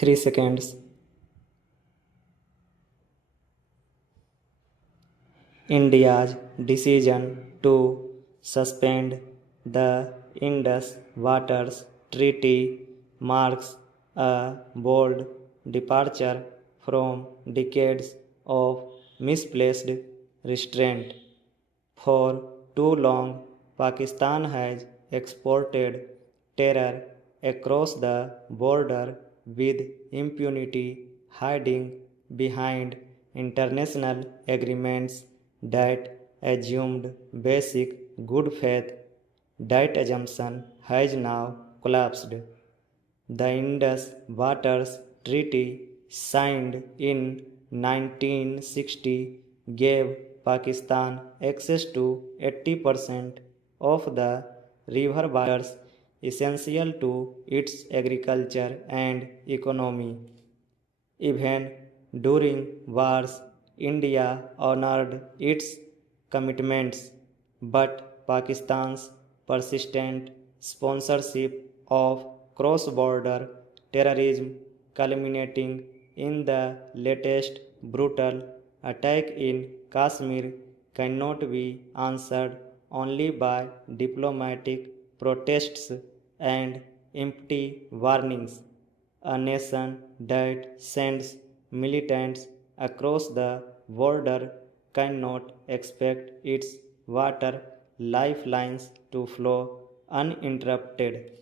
3 seconds. India's decision to suspend the Indus Waters Treaty marks a bold departure from decades of misplaced restraint. For too long, Pakistan has exported terror across the border with impunity, hiding behind international agreements that assumed basic good faith. That assumption has now collapsed. The Indus Waters Treaty, signed in 1960, gave Pakistan access to 80% of the river waters essential to its agriculture and economy. Even during wars, India honored its commitments, but Pakistan's persistent sponsorship of cross border terrorism, culminating in the latest brutal attack in Kashmir, cannot be answered only by diplomatic protests and empty warnings. A nation that sends militants across the border cannot expect its water lifelines to flow uninterrupted.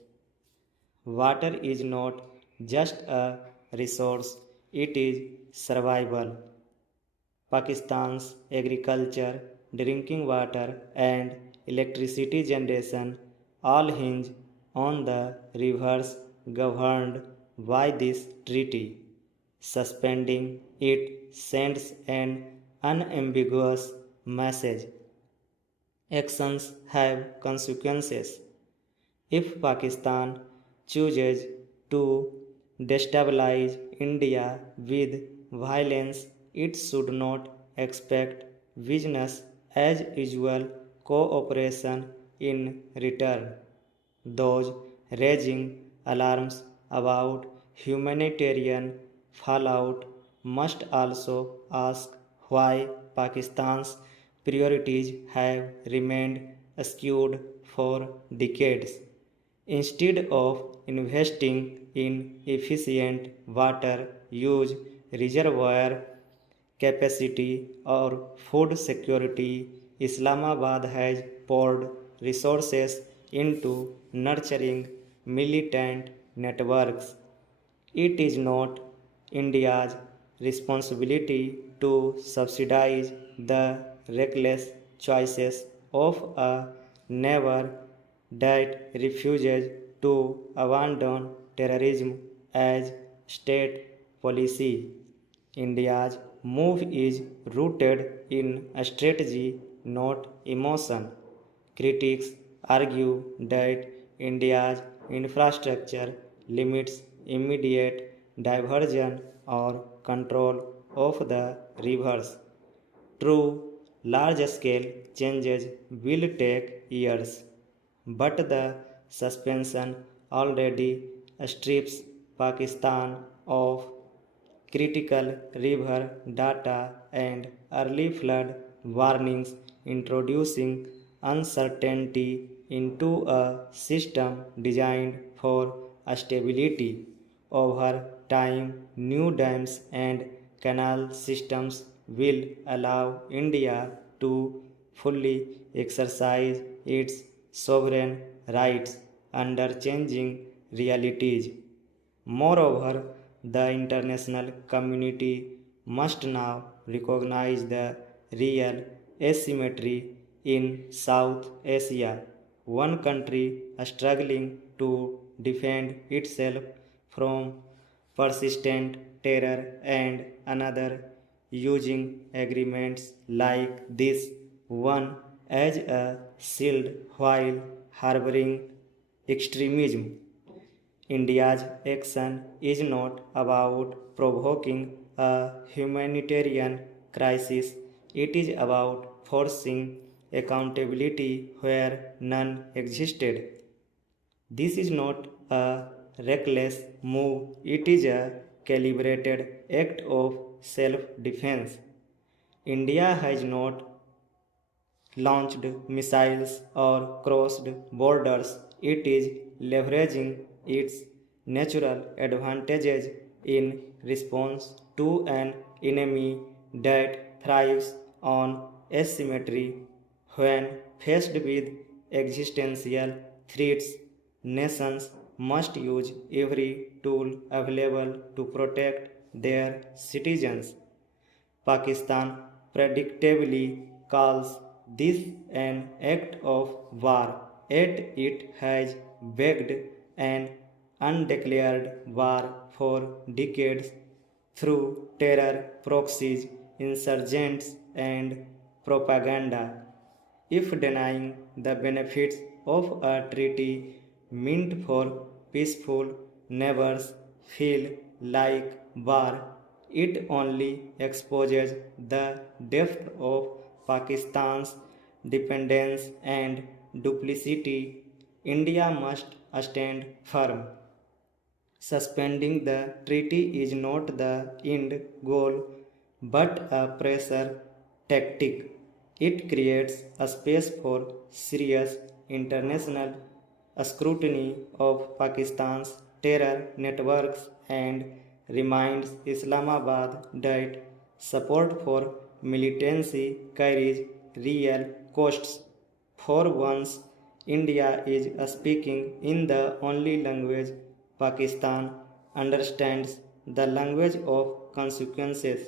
Water is not just a resource, it is survival. Pakistan's agriculture, drinking water, and electricity generation all hinge on the rivers governed by this treaty. Suspending it sends an unambiguous message. Actions have consequences. If Pakistan chooses to destabilize India with violence, it should not expect business as usual cooperation in return. Those raising alarms about humanitarian fallout must also ask why Pakistan's priorities have remained skewed for decades. Instead of investing in efficient water use, reservoir capacity, or food security, Islamabad has poured resources into nurturing militant networks. It is not India's responsibility to subsidize the reckless choices of a neighbor that refuses to abandon terrorism as state policy. India's move is rooted in a strategy, not emotion. Critics argue that India's infrastructure limits immediate diversion or control of the rivers. True, large scale changes will take years, but the suspension already strips Pakistan of critical river data and early flood warnings, introducing uncertainty into a system designed for stability. Over time, new dams and canal systems will allow India to fully exercise its sovereign rights under changing realities. Moreover, the international community must now recognize the real asymmetry in South Asia. One country struggling to defend itself from persistent terror and another using agreements like this one as a shield while harboring extremism. India's action is not about provoking a humanitarian crisis, it is about forcing accountability where none existed. This is not a reckless move, it is a calibrated act of self-defense. India has not launched missiles or crossed borders. It is leveraging its natural advantages in response to an enemy that thrives on asymmetry. When faced with existential threats, nations must use every tool available to protect their citizens. Pakistan predictably calls this an act of war, yet it has waged an undeclared war for decades through terror, proxies, insurgents, and propaganda. If denying the benefits of a treaty meant for peaceful neighbors feel like war, it only exposes the depth of Pakistan's dependence and duplicity. India must stand firm. Suspending the treaty is not the end goal but a pressure tactic. It creates a space for serious international scrutiny of Pakistan's terror networks and reminds Islamabad that support for militancy carries real costs. For once, India is speaking in the only language Pakistan understands, the language of consequences.